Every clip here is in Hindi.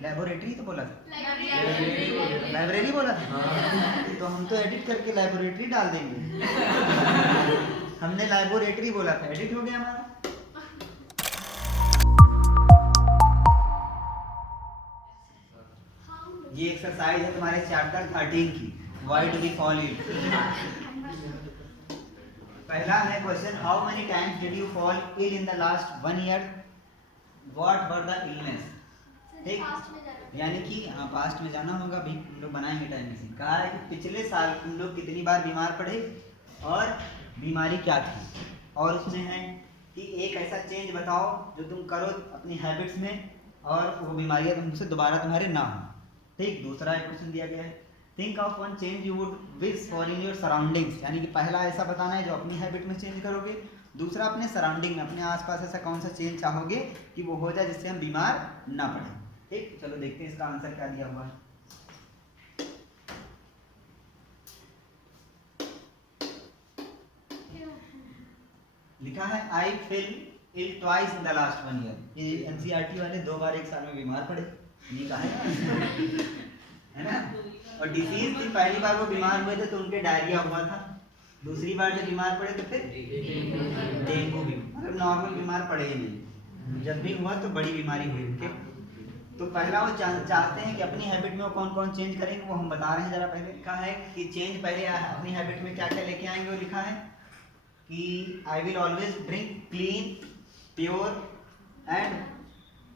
लेबोरेटरी तो बोला था, लाइब्रेरी बोला था। तो हम तो एडिट करके लेबोरेटरी डाल देंगे। हमने लेबोरेटरी बोला था, एडिट हो गया हमारा। ये एक्सरसाइज है तुम्हारे चैप्टर 13 की, why do we fall ill. पहला है question, how many times did you fall ill in the last 1 year, what were the illness. ठीक, यानी कि हाँ पास्ट में जाना होगा, भी हम लोग बनाएंगे टाइम मशीन। कहा है कि पिछले साल तुम लोग कितनी बार बीमार पड़े और बीमारी क्या थी। और उसमें है कि एक ऐसा चेंज बताओ जो तुम करो अपनी हैबिट्स में और वो बीमारियां तुमसे दोबारा तुम्हारे ना हो। ठीक, दूसरा एक क्वेश्चन दिया गया है, think of one change you would wish for in your surroundings, यानी कि पहला ऐसा बताना है जो अपनी हैबिट में चेंज करोगे, दूसरा अपने सराउंडिंग में, अपने आसपास ऐसा कौन सा चेंज चाहोगे कि वो हो जाए जिससे हम बीमार ना पड़े। ठीक, चलो देखते हैं इसका आंसर क्या दिया हुआ है। लिखा है I feel ill twice in the last 1 year. ये एनसीईआरटी वाले 2 बार एक साल में बीमार पड़े, ये कहा है ना। और डिसीज थी, पहली बार वो बीमार हुए थे तो उनके डायरिया हुआ था, दूसरी बार जब बीमार पड़े तो फिर डेंगू भी, मतलब नॉर्मल बीमार पड़े ही नहीं, जब भी हुआ तो बड़ी बीमारी हुई उनके। तो पहला वो चाहते हैं कि अपनी हैबिट में वो कौन कौन चेंज करेंगे, वो हम बता रहे हैं। जरा पहले लिखा है कि चेंज पहले अपनी हैबिट में क्या क्या लेके आएंगे। वो लिखा है कि I will always drink clean pure and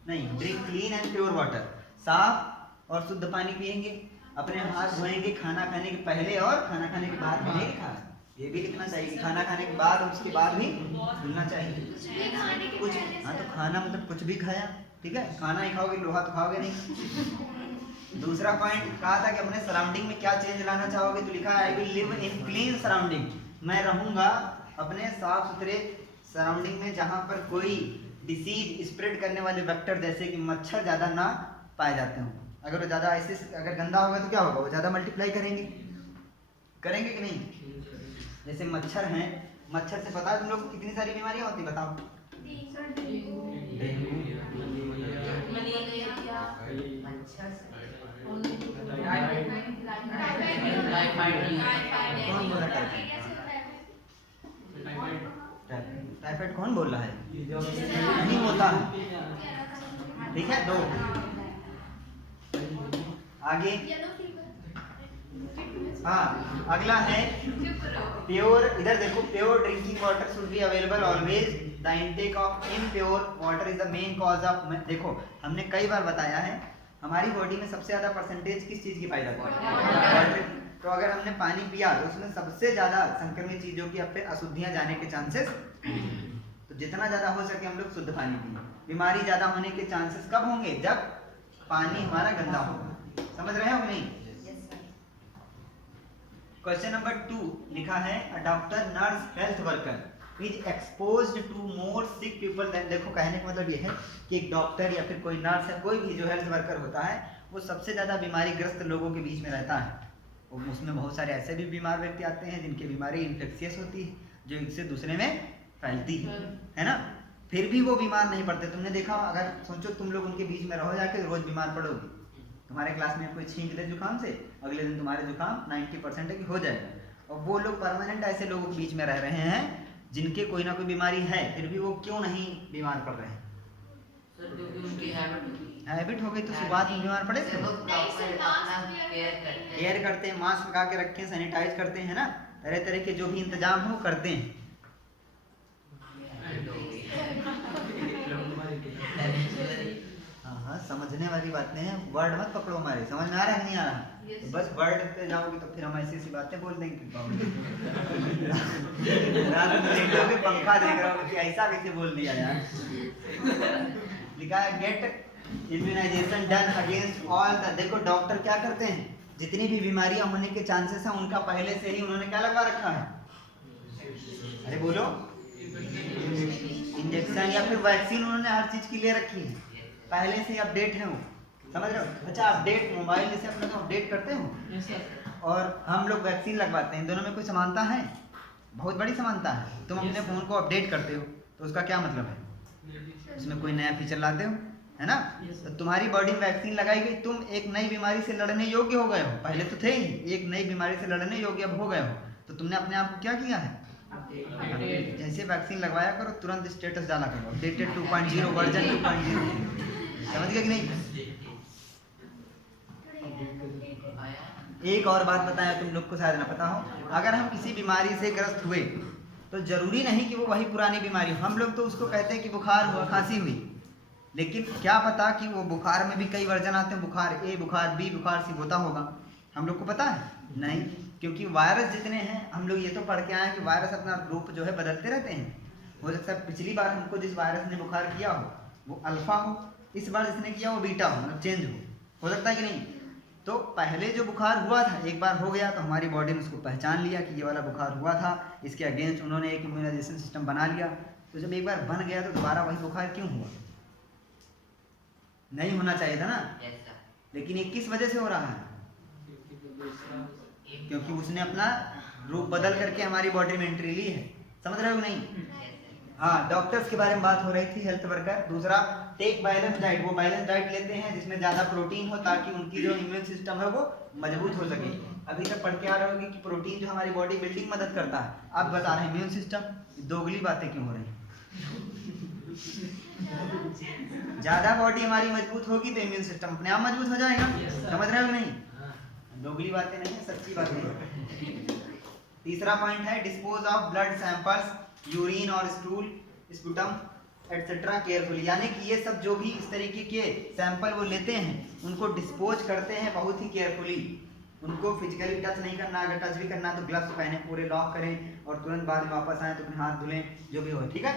drink clean and pure water, साफ और शुद्ध पानी पिएंगे, अपने हाथ धोएंगे खाना खाने के पहले और खाना खाने के बाद भी। नहीं लिखा है, ये भी लिखना चाहिए कि खाना खाने के बाद और उसके बाद भी धुलना चाहिए। कुछ हाँ तो खाना मतलब कुछ भी खाया, ठीक है, खाना ही खाओगे, लोहा तो खाओगे नहीं। दूसरा पॉइंट कहा था कि अपने सराउंडिंग में क्या चेंज लाना चाहोगे, तो लिखा है I will live in clean surrounding, मैं रहूंगा अपने साफ सुथरे सराउंडिंग में जहां पर कोई डिसीज स्प्रेड करने वाले वेक्टर जैसे कि मच्छर ज़्यादा ना पाए जाते हों। अगर वो ज़्यादा ऐसे अगर गंदा होगा तो क्या होगा, वो ज़्यादा मल्टीप्लाई करेंगे कि नहीं। जैसे मच्छर हैं, मच्छर से पता है तुम लोग को कितनी सारी बीमारियां होती, बताओ। डेंगू, कौन बोला टाइफाइड, कौन बोल रहा है, नहीं होता है। ठीक है, 2 आगे। हाँ, अगला है प्योर, इधर देखो, pure drinking water should be available always, the intake of impure water is the main cause of. देखो हमने कई बार बताया है हमारी बॉडी में सबसे ज्यादा परसेंटेज किस चीज की पाई जाती है, वाटर। तो अगर हमने पानी पिया तो उसमें सबसे ज्यादा संक्रमित चीजों की अपने अशुद्धियां जाने के चांसेस, तो जितना ज्यादा हो सके हम लोग शुद्ध पानी पिए। बीमारी ज्यादा होने के चांसेस कब होंगे, जब पानी हमारा गंदा होगा। समझ रहे हो कि नहीं। क्वेश्चन नंबर 2 लिखा है a doctor nurse health worker is exposed to more sick people than. देखो कहने का मतलब ये है कि एक डॉक्टर या फिर कोई नर्स है, कोई भी जो हेल्थ वर्कर होता है, वो सबसे ज़्यादा बीमारीग्रस्त लोगों के बीच में रहता है। और उसमें बहुत सारे ऐसे भी बीमार व्यक्ति आते हैं जिनकी बीमारी इन्फेक्शियस होती है, जो एक से दूसरे में फैलती है ना, फिर भी वो बीमार नहीं पड़ते। तुमने देखा, अगर सोचो तुम लोग उनके बीच में रहो जाके, रोज बीमार पड़ोगे। तुम्हारे क्लास में कोई छींक दे जुकाम से, अगले दिन तुम्हारे जुकाम 90% है कि हो जाएगा। और वो लोग परमानेंट ऐसे लोगों के बीच में रह रहे हैं जिनके कोई ना कोई बीमारी है, फिर भी वो क्यों नहीं बीमार पड़ रहे हैं। हैबिट हो गई तो शुरुआत में बीमार पड़े थे। केयर करते हैं, मास्क लगा के रखें, सैनिटाइज करते हैं ना, तरह तरह के जो भी इंतजाम हो करते हैं। हाँ, समझने वाली बातें हैं, वर्ड मत पकड़ो हमारे, समझ में आ रहा है नहीं आ रहा। तो बस वर्ड पे जाओगे तो फिर हम ऐसी ऐसी बातें बोल देंगे। पंखा देख रहा हूँ कि ऐसा कैसे बोल दिया यार। लिखा है get immunisation done against all the. देखो डॉक्टर क्या करते हैं, जितनी भी बीमारियां होने के चांसेस हैं उनका पहले से ही उन्होंने क्या लगवा रखा है, अरे बोलो, इंजेक्शन या फिर वैक्सीन उन्होंने हर चीज की ले रखी है, पहले से अपडेट है वो। समझ रहे हो। अच्छा, अपडेट मोबाइल जैसे अपने को अपडेट करते हो और हम लोग वैक्सीन लगवाते हैं, दोनों में कोई समानता है, बहुत बड़ी समानता है। तुम अपने फ़ोन को अपडेट करते हो तो उसका क्या मतलब है, उसमें कोई नया फीचर लाते हो, है ना? तो तुम्हारी बॉडी में वैक्सीन लगाई गई, तुम एक नई बीमारी से लड़ने योग्य हो गए हो, पहले तो थे ही, एक नई बीमारी से लड़ने योग्य अब हो गए हो, तो तुमने अपने आप को क्या किया है? जैसे वैक्सीन लगवाया करो तुरंत स्टेटस डाला करो, अपडेटेड 2.0 वर्जन 2.0, समझ गए कि नहीं? एक और बात बताएं, तुम लोग को शायद ना पता हो, अगर हम किसी बीमारी से ग्रस्त हुए तो जरूरी नहीं कि वो वही पुरानी बीमारी हो। हम लोग तो उसको कहते हैं कि बुखार हुआ, खांसी हुई, लेकिन क्या पता कि वो बुखार में भी कई वर्जन आते हैं, बुखार ए, बुखार बी, बुखार सी होता होगा, हम लोग को पता है नहीं, क्योंकि वायरस जितने हैं हम लोग ये तो पढ़ के आए हैं कि वायरस अपना रूप जो है बदलते रहते हैं। हो सकता है पिछली बार हमको जिस वायरस ने बुखार किया हो वो अल्फा हो, इस बार जिसने किया वो बीटा हो, मतलब चेंज हो सकता है कि नहीं? तो पहले जो बुखार हुआ था एक बार हो गया तो हमारी बॉडी ने उसको पहचान लिया कि ये वाला बुखार हुआ था, इसके अगेंस्ट उन्होंने एक इम्यूनाइजेशन सिस्टम बना लिया। तो जब एक बार बन गया तो दोबारा वही बुखार क्यों हुआ? नहीं होना चाहिए था ना, लेकिन ये किस वजह से हो रहा है? क्योंकि उसने अपना रूप बदल करके हमारी बॉडी में एंट्री ली है। समझ रहे हो नहीं? हाँ, डॉक्टर्स के बारे में बात हो रही थी, हेल्थ वर्कर। दूसरा, टेक बैलेंस डाइट, वो बैलेंस डाइट लेते हैं जिसमें ज़्यादा प्रोटीन हो ताकि उनकी जो इम्यून सिस्टम है वो मजबूत हो सके। अभी तक पढ़ के आ रहे होंगे कि प्रोटीन जो हमारी बॉडी बिल्डिंग मदद करता है, आप बता रहे हैं इम्यून सिस्टम, दोगली बातें क्यों हो रही हैं? ज़्यादा बॉडी हमारी मजबूत होगी तो इम्यून सिस्टम अपने आप मजबूत हो जाएगा। समझ रहे हो नहीं? दोगली बातें नहीं है, सच्ची बातें। तीसरा पॉइंट है dispose of blood samples, urine और स्टूल, स्पुटम एटसेट्रा केयरफुली, यानी कि ये सब जो भी इस तरीके के सैंपल वो लेते हैं उनको डिस्पोज करते हैं बहुत ही केयरफुली। उनको फिजिकली टच नहीं करना, अगर टच भी करना तो ग्लव्स पहने, पूरे लॉक करें और तुरंत बाद में वापस आए तो अपने हाथ धुलें, जो भी हो, ठीक है।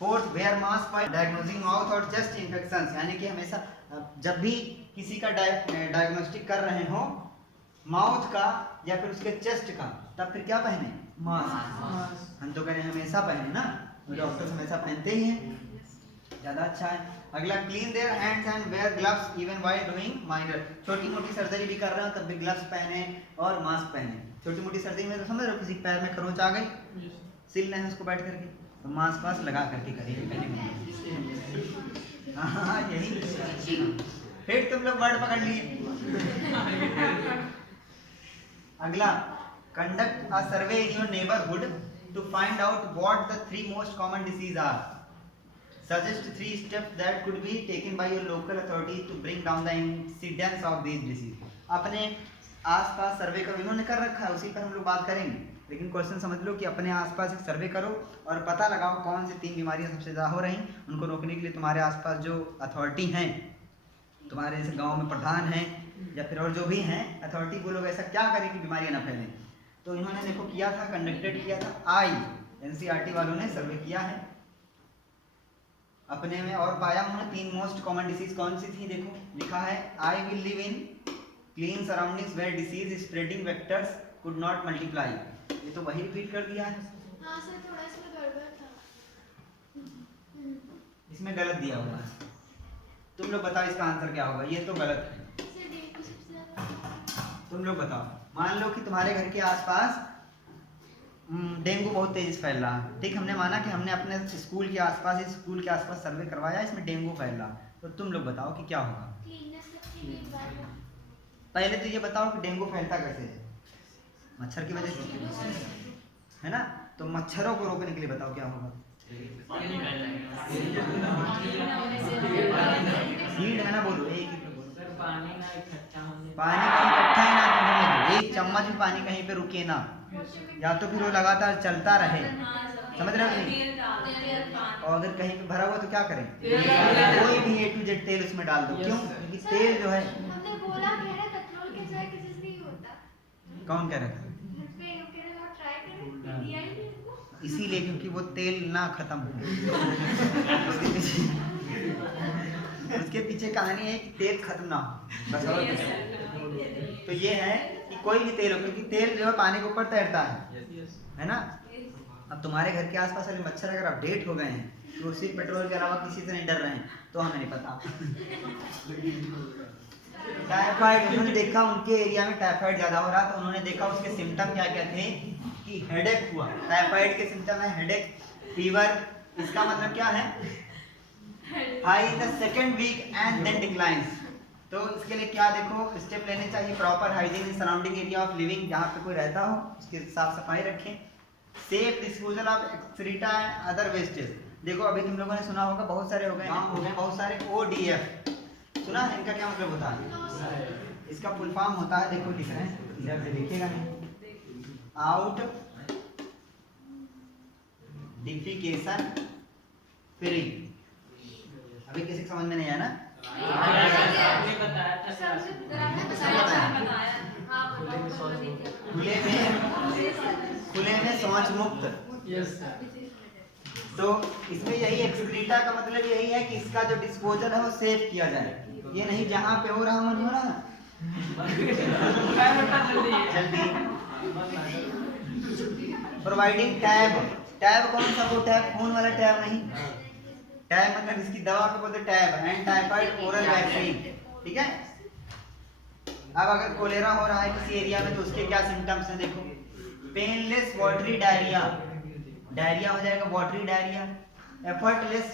Fourth, wear mask for diagnosing mouth और चेस्ट इन्फेक्शन, यानी कि हमेशा जब भी किसी का डायग्नोस्टिक कर रहे हो माउथ का या फिर उसके चेस्ट का, तब फिर क्या पहने? मास्क। हम तो कह रहे हैं हमेशा पहने ना, डॉक्टर्स हमेशा पहनते ही हैं, ज़्यादा अच्छा है। अगला, clean their hands and wear gloves even while doing minor, छोटी मोटी सर्जरी भी कर रहे हो तब भी ग्लव्स पहने और मास्क पहने। छोटी मोटी सर्जरी में तो समझ रहे हो, किसी पैर में खरोंच आ गई, सिल रहे हैं उसको बैठ करके, तो मास्क वास्क लगा करके करिए पहले। हाँ यही, फिर तुम लोग वर्ड पकड़ लिए। अगला, conduct a survey in your neighbourhood to find out what the 3 most common diseases are. Suggest 3 steps that could be taken by your local authority to bring down the incidence of these diseases. अपने आसपास सर्वे करो, इन्होंने कर रखा है, उसी पर हम लोग बात करेंगे, लेकिन क्वेश्चन समझ लो कि अपने आसपास एक सर्वे करो और पता लगाओ कौन सी 3 बीमारियां सबसे ज़्यादा हो रही, उनको रोकने के लिए तुम्हारे आसपास जो अथॉरिटी हैं, तुम्हारे जैसे गाँव में प्रधान हैं या फिर और जो भी हैं अथॉरिटी, वो लोग ऐसा क्या करें कि बीमारियां ना फैलें। तो इन्होंने देखो किया था, कंडक्टेड किया था, एनसीईआरटी वालों ने सर्वे किया है अपने में और पाया उन्होंने 3 मोस्ट कॉमन डिसीज कौन सी थी। देखो लिखा है, I will live in clean surroundings where disease spreading vectors could not multiply. ये तो वही रिपीट कर दिया है। हाँ सर, थोड़ा इसमें गड़बड़ था, इसमें गलत दिया होगा, तुम लोग बताओ इसका आंसर क्या होगा। ये तो गलत है, तुम लोग बताओ। मान लो कि तुम्हारे घर के आसपास डेंगू बहुत तेजी से फैल रहा है, ठीक, हमने माना कि हमने अपने स्कूल के आसपास, इस स्कूल के आसपास सर्वे करवाया, इसमें डेंगू फैल रहा, तो तुम लोग बताओ कि क्या होगा। पहले तो ये बताओ कि डेंगू फैलता कैसे है? मच्छर की वजह से, है ना? तो मच्छरों को रोकने के लिए बताओ क्या होगा। हीट है ना, बोलो एक ही बोलो। पानी का इकट्ठा ही ना होने दो, एक चम्मच भी पानी कहीं पे रुके ना, या तो फिर वो लगातार चलता रहे, समझ रहे हो नहीं? और अगर कहीं पे भरा हुआ तो क्या करें? कोई भी A to Z तेल उसमें डाल दो। क्यों? क्योंकि तेल जो है, हमने बोला कह रहा पेट्रोल के जगह किसी से नहीं होता। कौन कह रहा था? इसीलिए क्योंकि वो तेल ना खत्म हो, उसके पीछे कहानी है कि तेल खत्म ना हो, बस और कुछ। तो ये है कि कोई भी तेल हो, क्योंकि तेल जो है पानी के ऊपर तैरता है ना। अब तुम्हारे घर के आसपास वाले मच्छर अगर अपडेट हो गए हैं तो सिर्फ पेट्रोल के अलावा किसी से नहीं डर रहे हैं, तो हमें नहीं पता। टाइफाइड, उन्होंने देखा उनके एरिया में टाइफाइड ज़्यादा हो रहा, तो उन्होंने देखा उसके सिम्टम क्या क्या थे कि हेडेक हुआ। टाइफाइड के सिम्टम है हेडेक, फीवर। इसका मतलब क्या है? High the second week and then declines. तो इसके लिए क्या देखो स्टेप लेने चाहिए, proper hygiene in surrounding area of living, जहाँ पे कोई रहता हो उसकी साफ सफाई रखें। Safe disposal of excreta and other wastage. देखो अभी तुम लोगों ने सुना होगा, बहुत सारे हो गए नाम हो गए बहुत सारे, ODF सुना है, इनका क्या मतलब होता है? इसका फुल फॉर्म होता है, देखो लिख रहे हैं, इधर से देखिएगा नहीं, आउट डिफिकेशन फ्री। अभी किसी को समझ में नहीं आया ना? खुले में शौच मुक्त। तो इसमें यही एक्सक्रीटा का मतलब यही है कि इसका जो डिस्पोजल है वो सेफ किया जाए, ये नहीं जहाँ पे हो रहा मन हो रहा जल्दी। प्रोवाइडिंग टैब, टैब कौन सा? वो टैब खून वाला टैब नहीं, टैब मतलब इसकी दवा को बोलते tab, and typhoid oral vaccine, ठीक है। अब अगर कोलेरा हो रहा है किसी एरिया में तो उसके क्या सिम्टम्स हैं देखो, पेनलेस वाटरी डायरिया, डायरिया हो जाएगा वाटरी डायरिया। एफर्टलेस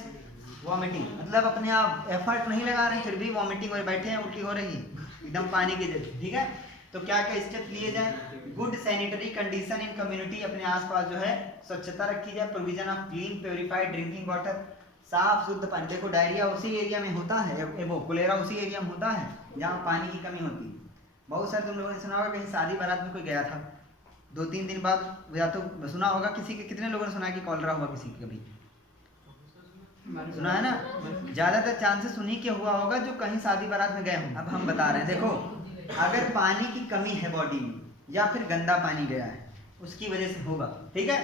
वॉमिटिंग, मतलब अपने आप एफर्ट नहीं लगा रहे फिर भी वॉमिटिंग हो रही, बैठे हैं उल्टी हो रही एकदम पानी की जैसे, ठीक है। तो क्या क्या स्टेप लिए जाए? Good sanitary condition in community, अपने आसपास जो है स्वच्छता रखी जाए। Provision of clean purified drinking water, साफ शुद्ध पानी। देखो डायरिया उसी एरिया में होता है, वो कोलेरा उसी एरिया में होता है जहाँ पानी की कमी होती है। बहुत सारे तुम लोगों ने सुना होगा, कहीं शादी बारात में कोई गया था, 2-3 दिन बाद, या तो सुना होगा किसी के, कितने लोगों ने सुना है कि कॉलरा हुआ किसी के? कभी सुना है ना? ज्यादातर चांसेस उन्हीं के हुआ होगा जो कहीं शादी बारात में गए हों। अब हम बता रहे हैं, देखो अगर पानी की कमी है बॉडी में या फिर गंदा पानी गया है उसकी वजह से होगा, ठीक है।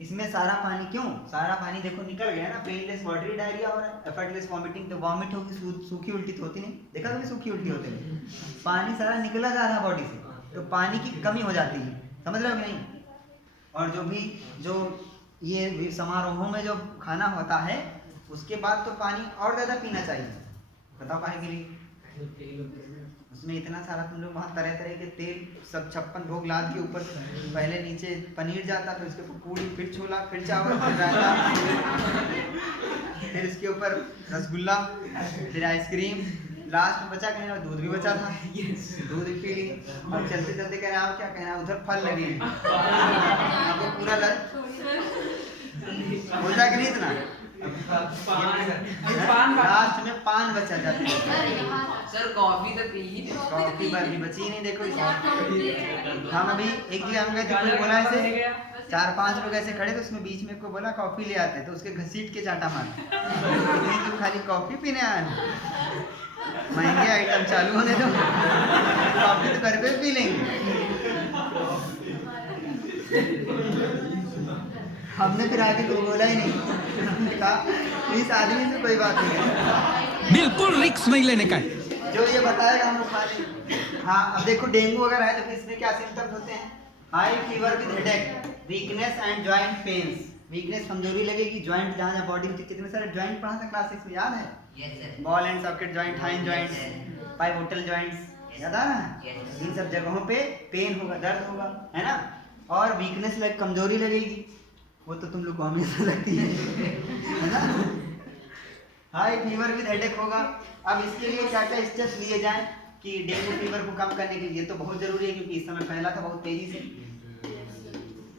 इसमें सारा पानी, क्यों सारा पानी देखो निकल गया ना, पेनलेस वाटरी डायरिया हो रहा है, एफर्टलेस वॉमिटिंग, तो वॉमिट होगी, सूखी उल्टी तो होती नहीं, देखा कभी सूखी उल्टी होती नहीं, पानी सारा निकला जा रहा है बॉडी से, तो पानी की कमी हो जाती है, समझ रहे हो कि नहीं। और जो ये समारोहों में जो खाना होता है उसके बाद तो पानी और ज़्यादा पीना चाहिए, बताओ काहे के लिए? उसमें इतना सारा तुम लोग वहाँ तरह तरह के तेल, सब 56 भोग लाद के ऊपर पहले नीचे पनीर जाता, फिर उसके ऊपर पूड़ी, फिर छोला, फिर चावल, फिर रायता, फिर इसके ऊपर रसगुल्ला, फिर आइसक्रीम, लास्ट में बचा कहना दूध भी बचा था, दूध भी पी ली। अब चलते चलते कह रहे आप क्या कहना, उधर फल लगे आपको पूरा होता कि नहीं इतना, लास्ट में पान बचा जाता है। सर कॉफी तो पी ही, कॉफी भी बची नहीं, देखो हम अभी एक जगह हम गए थे, कोई बोला ऐसे 4-5 लोग ऐसे खड़े थे, उसमें बीच में कोई बोला कॉफी ले आते, तो उसके घसीट के चाटा मार, तो खाली कॉफी पीने आए, महंगे आइटम चालू होने दो, कॉफी तो घर पे पी लेंगे। हमने फिर आगे कोई बोला ही नहीं, कहा इस आदमी से कोई बात नहीं है, बिल्कुल रिस्क नहीं लेने का है, जो ये बताएगा हम खा लेंगे। हाँ अब देखो डेंगू अगर है तो फिर इसमें क्या सिम्टम्स होते हैं? High fever with headache, weakness and joint pains, weakness कमजोरी लगेगी, जॉइंट जहाँ जहाँ बॉडी में कितने सारे जॉइंट पढ़ा था क्लास 6 में, याद है? Ball and socket joint, hinge joints, pivotal joints, याद आ रहा है? इन सब जगहों पे पेन होगा, दर्द होगा, है ना। और वीकनेस लग, कमजोरी लगेगी, वो तो तुम लोग को हमेशा लगती है ना। हाई फीवर विद हेडेक होगा। अब इसके लिए क्या क्या स्टेप्स लिए जाएं कि डेंगू फीवर को कम करने के लिए, तो बहुत जरूरी है क्योंकि इस समय फैला था बहुत तेजी से।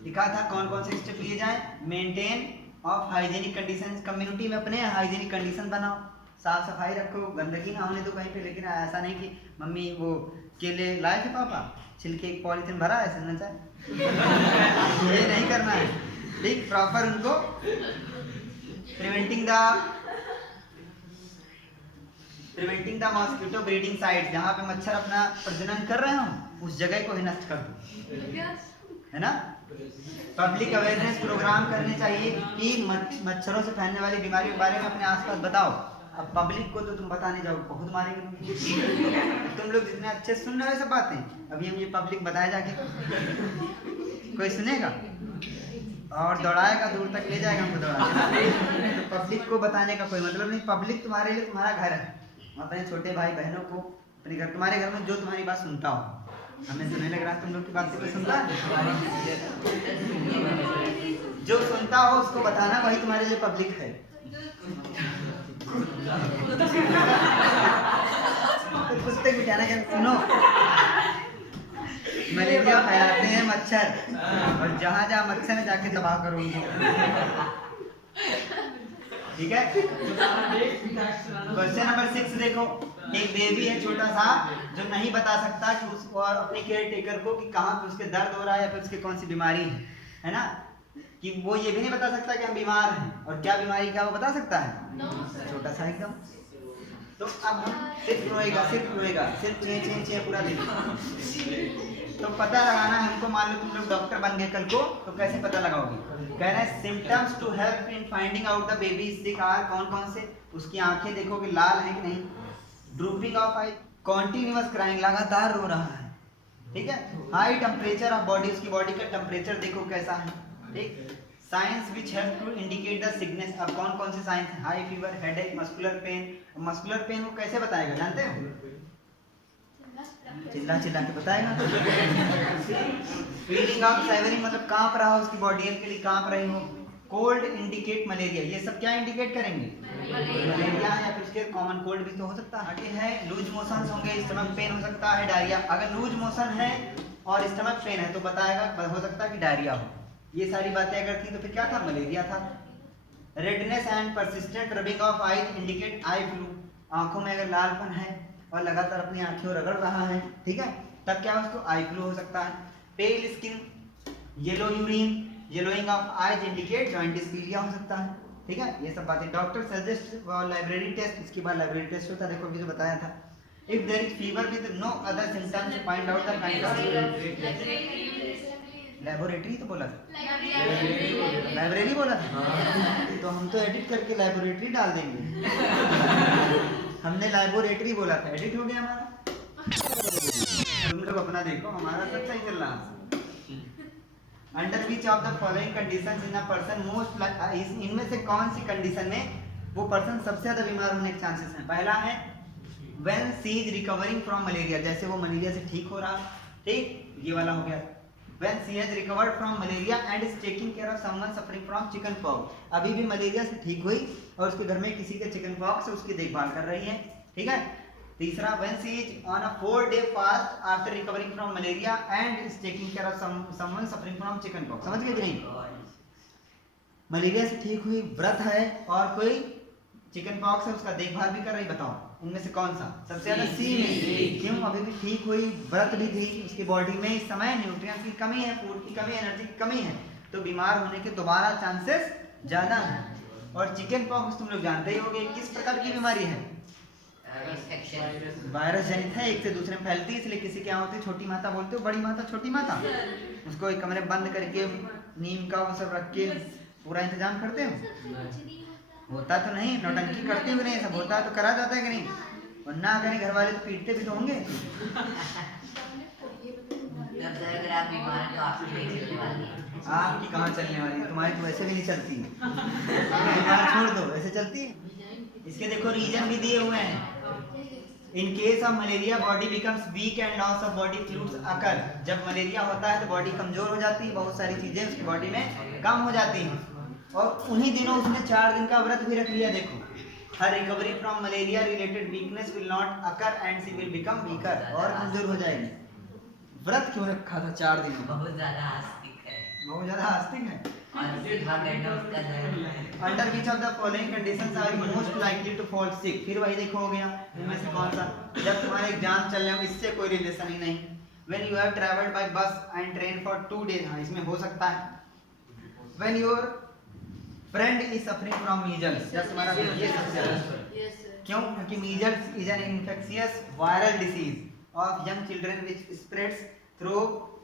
लिखा था कौन कौन से स्टेप लिए जाएं? Maintain of hygienic conditions, community में अपने हाइजीनिक कंडीशन बनाओ, साफ सफाई रखो, गंदगी ना होने दो कहीं पे। लेकिन ऐसा नहीं कि मम्मी वो केले लाए थे पापा, छिलके एक पॉलीथिन भरा है सुनना चाहे, ये नहीं करना है, ठीक। प्रॉपर उनको preventing the mosquito breeding site, जहाँ पे मच्छर अपना प्रजनन कर रहे हो उस जगह को ही नष्ट कर दो, है ना। पब्लिक अवेयरनेस प्रोग्राम करने चाहिए कि मच्छरों से फैलने वाली बीमारी के बारे में अपने आसपास बताओ। अब पब्लिक को तो तुम बताने जाओ बहुत मारेंगे तुम लोग जितने अच्छे सुन रहे हो सब बातें, अभी हम ये पब्लिक बताया जाके कोई सुनेगा और दौड़ाएगा, दूर तक ले जाएगा हमको दौड़ा। तो पब्लिक को बताने का कोई मतलब नहीं, पब्लिक तुम्हारे लिए तुम्हारा घर है, अपने छोटे भाई बहनों को अपने घर, तुम्हारे घर में जो तुम्हारी बात सुनता हो। हमें तो नहीं लग रहा तुम लोग की बात कोई सुनता है, जो सुनता हो उसको बताना, वही तुम्हारे लिए पब्लिक है। पुस्तक बिठाना क्या, सुनो, मलेरिया फैलाते हैं मच्छर, और जहाँ जहाँ मच्छर है जाके तबाह करो उनको। ठीक है। क्वेश्चन नंबर 6 देखो, एक बेबी है छोटा सा जो नहीं बता सकता कि उसको और अपने केयर टेकर को कि कहाँ पे उसके दर्द हो रहा है या फिर उसके कौन सी बीमारी है ना, कि वो ये भी नहीं बता सकता कि हम बीमार हैं और क्या बीमारी क्या वो बता सकता है, छोटा सा एकदम। तो अब हम सिर्फ रोएगा सिर्फ चे पूरा दिन। तो पता लगाना है हमको, मान लो तुम लोग डॉक्टर बन गए कल को, तो कैसे पता लगाओगे? कह रहे हैं symptoms to help in finding out the baby is sick or कौन कौन से? उसकी आंखें देखोगे लाल है कि नहीं, drooping of eye, continuous crying, लगातार रो रहा है, ठीक है। हाई टेम्परेचर ऑफ बॉडी, उसकी बॉडी का टेम्परेचर देखो कैसा है, ठीक। Signs which help to indicate the sickness, अब कौन कौन से signs? High fever, headache, muscular pain. Muscular pain वो कैसे बताएगा जानते हो? चिल्ला के बताएगा। फीलिंग ऑफ सेवरिंग, मतलब कांप रहा हो उसकी बॉडी, के लिए कांप रही हो। कोल्ड इंडिकेट मलेरिया, ये सब क्या इंडिकेट करेंगे? मलेरिया है या फिर उसके कॉमन कोल्ड भी तो हो सकता है। आगे है लूज मोशन होंगे, स्टमक पेन हो सकता है, डायरिया। अगर लूज मोशन है और स्टमक पेन है तो बताएगा, हो सकता है कि डायरिया हो। ये सारी बातें अगर थी तो फिर क्या था? मलेरिया था। Redness and persistent rubbing of eyes indicate eye flu, आंखों में अगर लालपन है और लगातार अपनी आंखें रगड़ रहा है, ठीक है, तब क्या उसको आई फ्लू हो सकता है। पेल skin, yellow urine, yellowing of eyes indicate jaundice पीलिया हो सकता है, ठीक है। ये सब बातें डॉक्टर सजेस्ट लाइब्रेरी टेस्ट, इसके बाद लाइब्रेरी टेस्ट होता है, देखो अभी जो बताया था। If there is fever with no other symptoms find out the kind of, laboratory तो बोला था, लाइब्रेरी बोला था, तो हम तो एडिट करके लैबोरेटरी डाल देंगे। हमने लैबोरेटरी बोला था, एडिट हो गया हमारा। तुम लोग अपना देखो, हमारा सब सही चल रहा है। Under which of the following conditions in a person most, इनमें से कौन सी कंडीशन में वो पर्सन सबसे ज्यादा बीमार होने के चांसेस हैं? पहला है when she is recovering from malaria, जैसे वो मलेरिया से ठीक हो रहा, ठीक, ये वाला हो गया। When she has recovered from malaria and is taking care of someone suffering from chicken pox, अभी भी मलेरिया से ठीक हुई और उसके घर में किसी के चिकन पॉक्स है उसकी देखभाल कर रही है, ठीक है। तीसरा, when she is on a 4-day fast after recovering from malaria and is taking care of someone suffering from chicken pox, समझ गए कि नहीं? मलेरिया से ठीक हुई, व्रत है और कोई चिकन पॉक्स है उसका देखभाल भी कर रही, बताओ उनमें से कौन सा सबसे ज्यादा? सी में। क्यों? अभी भी ठीक हुई, व्रत भी थी, उसकी बॉडी में इस समय न्यूट्रिएंट्स की कमी है, फूड की कमी है, एनर्जी की कमी है, तो बीमार होने के दोबारा चांसेस ज्यादा हैं। और चिकन पॉक्स तुम लोग जानते ही होंगे किस प्रकार की बीमारी है? वायरस जनित है, एक से दूसरे में फैलती है, इसलिए किसी के यहाँ होती है छोटी माता, बोलते हो बड़ी माता छोटी माता, उसको एक कमरे बंद करके नीम का वो सब रख के पूरा इंतजाम करते हो? होता तो नहीं, नौटंकी करते भी नहीं, सब होता है तो करा जाता है कि नहीं? और ना करें घर वाले तो पीटते भी तो होंगे। आपकी कहाँ चलने वाली, तुम्हारी तो वैसे भी नहीं चलती, छोड़ दो, वैसे चलती है। इसके देखो रीजन भी दिए हुए हैं। In case of malaria body becomes weak and loss of body fluids occur, जब मलेरिया होता है तो बॉडी कमजोर हो जाती है, बहुत सारी चीजें उसकी बॉडी में कम हो जाती हैं। और उन्हीं दिनों उसने 4 दिन का व्रत भी रख लिया, देखो। Her recovery from malaria related weakness will not occur and she will become weaker, और कमजोर हो जाएगी। व्रत क्यों रखा था 4 दिन? बहुत ज्यादा आस्तिक है, बहुत ज्यादा आस्तिक है। Under which of the following conditions are you most likely to fall sick, फिर वही देखो हो गया, इनमें से कौन सा? जब तुम्हारे एग्जाम चल रहे हो, इससे कोई रिलेशन ही नहीं। When you have travelled by bus and train for 2 days, हाँ इसमें हो सकता है। When your friend is suffering from measles, जब तुम्हारा ये सबसे ज्यादा, क्यों? क्योंकि measles is an infectious viral disease of young children which spreads through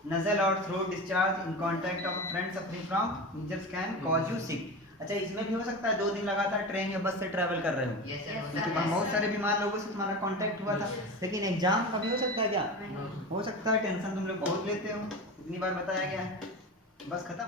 nasal और throat discharge in contact of a friend suffering from measles can cause you sick. अच्छा, इसमें भी हो सकता है 2 दिन लगातार ट्रेन या बस से ट्रैवल कर रहे हो, क्योंकि बहुत सारे बीमार लोगों से तुम्हारा कांटेक्ट हुआ था। लेकिन एग्जाम का भी हो सकता है क्या? हो सकता है। टेंशन तुम लोग बहुत लेते हो, इतनी बार बताया गया है, बस खत्म।